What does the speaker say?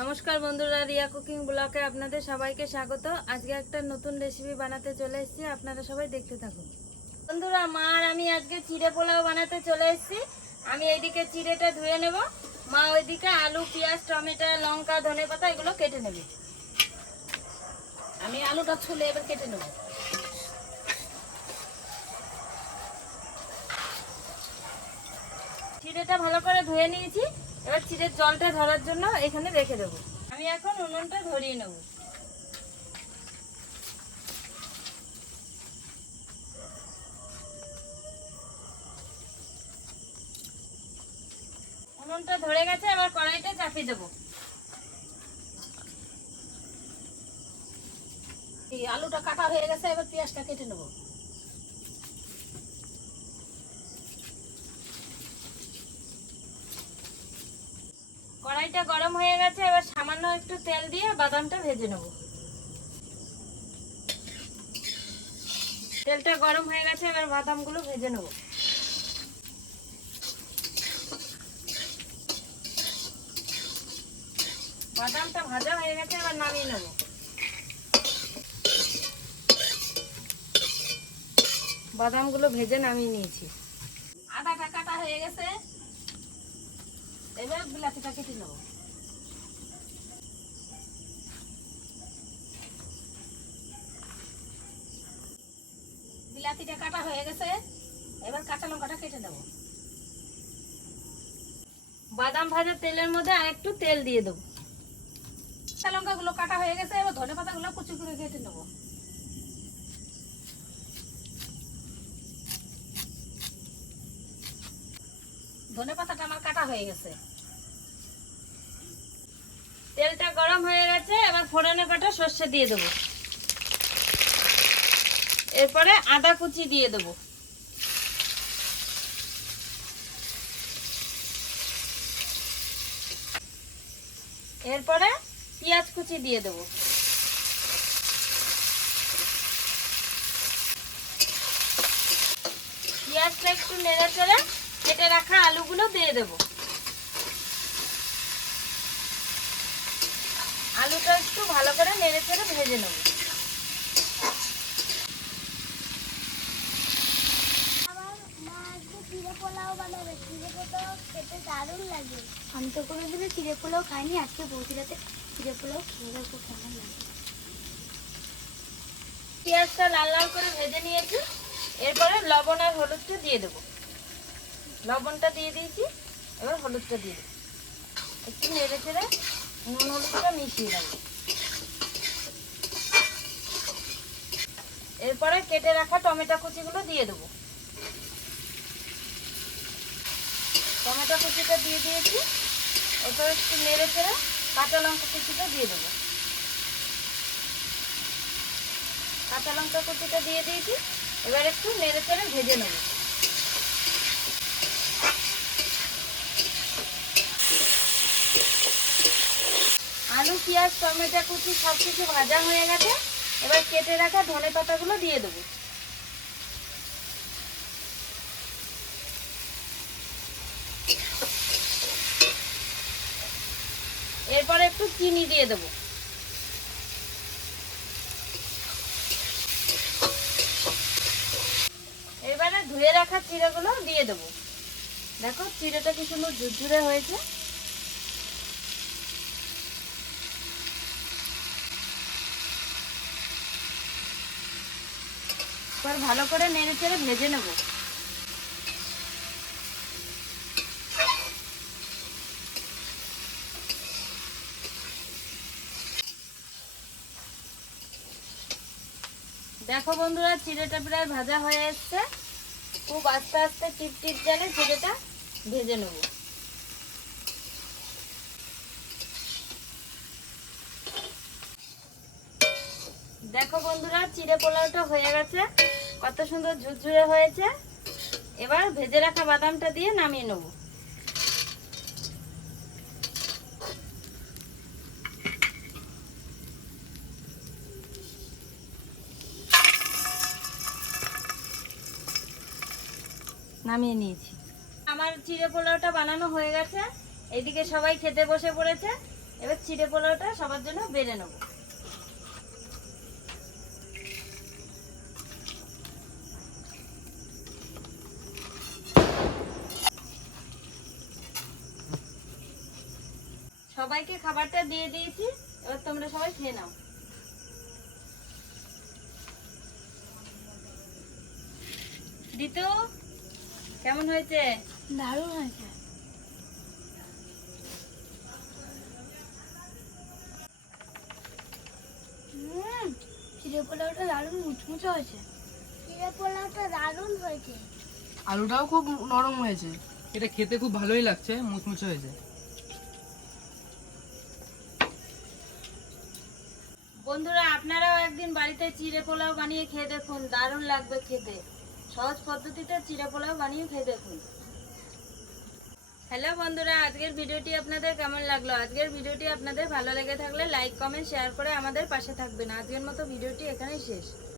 নমস্কার বন্ধুরা, রিয়া কুকিং ব্লগে আপনাদের সবাইকে স্বাগত। আজকে একটা নতুন রেসিপি বানাতে চলে এসেছি, আপনারা সবাই দেখতে থাকুন। বন্ধুরা, মা আর আমি আজকে চিড়ে পোলাও বানাতে চলে এসেছি। আমি এইদিকে চিড়েটা ধুয়ে নেব, মা ওইদিকে আলু, পেঁয়াজ, টমেটো, লঙ্কা, ধনেপাতা এগুলো কেটে নেবে। আমি আলুটা ছুলে এবার কেটে নেব। চিড়েটা ভালো করে ধুয়ে নিয়েছি, এবার চিড়ের জলটা ধরার জন্য এখানে রেখে দেবো। আমি এখন উনুনটা ধরিয়ে নেব। উনুনটা ধরে গেছে, এবার কড়াইটা চাপিয়ে দেবো। এই আলুটা কাটা হয়ে গেছে, এবার পেঁয়াজটা কেটে নেব। কড়াইটা গরম হয়ে গেছে, এবার সামান্য একটু তেল দিয়ে বাদামটা ভেজে নেব। তেলটা গরম হয়ে গেছে, এবার বাদামগুলো ভেজে নেব। বাদামটা ভাজা হয়ে গেছে, এবার নামিয়ে নেব। বাদামগুলো ভেজে নামিয়ে নিয়েছি। আদাটা কাটা হয়ে গেছে, এবার বিলাতিটা কেটে নেব। বিলাতিটা কাটা হয়ে গেছে, এবার কাঁচা লঙ্কাটা কেটে নেব। বাদাম ভাজা তেলের মধ্যে আর একটু তেল দিয়ে দেবো। কাঁচা লঙ্কাগুলো কাটা হয়ে গেছে, এবার ধনেপাতাগুলো কুচি করে কেটে নেব। ধনেপাতাটা আমার কাটা হয়ে গেছে। তেলটা গরম হয়ে গেছে, এবার ফোড়নে কাটা সর্ষে দিয়ে দেবো। এরপরে আদা কুচি দিয়ে দেবো। এরপরে পেঁয়াজ কুচি দিয়ে দেবো। পেঁয়াজটা একটু নেড়ে চেড়ে কেটে রাখা আলুগুলো দিয়ে দেবো। আলুটা একটু ভালো করে নেড়ে চেড়ে ভেজে নেব। আমি তো কোনোদিনও চিড়ে পোলাও খাইনি, আজকে বৌদিরাতে চিড়ে পোলাও খেয়ে দেখবো কেমন লাগে। পেঁয়াজটা লাল লাল করে ভেজে নিয়েছি, এরপরে লবণ আর হলুদটা দিয়ে দেবো। লবণটা দিয়ে দিয়েছি, এবার হলুদটা দিয়ে দেবো। একটু নেড়ে চেড়ে নুন হলুদটা মিশিয়ে নেবো। এরপরে কেটে রাখা টমেটো কুচিগুলো দিয়ে দেবো। টমেটো কুচিটা দিয়ে দিয়েছি, এরপর একটু নেড়ে চেড়ে কাঁচা লঙ্কা কুচিটা দিয়ে দেবো। কাঁচা লঙ্কা কুচিটা দিয়ে দিয়েছি, এবার একটু নেড়ে চেড়ে ভেজে নেব। আলু, পেঁয়াজ, টমেটো কুচি সব কিছু ভাজা হয়ে গেছে, এবার কেটে রাখা ধনেপাতাগুলো দিয়ে দেবো। এরপর একটু চিনি দিয়ে দেবো। এবারে ধুয়ে রাখা চিড়েগুলো দিয়ে দেবো। দেখো চিড়েটা কি সুন্দর ঝুরঝুরে হয়েছে। এবার ভালো করে নেড়ে চেড়ে ভেজে নেব। দেখো বন্ধুরা, চিড়েটা প্রায় ভাজা হয়ে এসছে। খুব আস্তে আস্তে টিপ টিপ জালে চিড়েটা ভেজে নেব। দেখো বন্ধুরা, চিড়ে পোলাওটা হয়ে গেছে, কত সুন্দর ঝুরঝুরে হয়েছে। এবার ভেজে রাখা বাদামটা দিয়ে নামিয়ে নেব। নামিয়ে নিয়েছি। আমার চিড়ে পোলাওটা বানানো হয়ে গেছে, এইদিকে সবাই খেতে বসে পড়েছে। এবার চিড়ে পোলাওটা সবার জন্য বেড়ে নেব। সবাইকে খাবারটা দিয়ে দিয়েছি, এবার তোমরা সবাই খেয়ে নাও। দিতু, কেমন হয়েছে? দারুণ হয়েছে। চিড়ে পোলাওটা দারুণ মুচমুচে হয়েছে। চিড়ে পোলাওটা দারুণ হয়েছে। আলুটাও খুব নরম হয়েছে। এটা খেতে খুব ভালোই লাগছে, মুচমুচে হয়েছে। বন্ধুরা, আপনারাও একদিন বাড়িতে চিড়ে পোলাও বানিয়ে খেয়ে দেখুন, দারুণ লাগবে খেতে। সহজ পদ্ধতিতে চিড়ে পোলাও বানিয়ে খেয়ে দেখুন। হ্যালো বন্ধুরা, আজকের ভিডিওটি আপনাদের কেমন লাগলো? আজকের ভিডিওটি আপনাদের ভালো লেগে থাকলে লাইক, কমেন্ট, শেয়ার করে আমাদের পাশে থাকবেন। আজকের মতো ভিডিওটি এখানেই শেষ।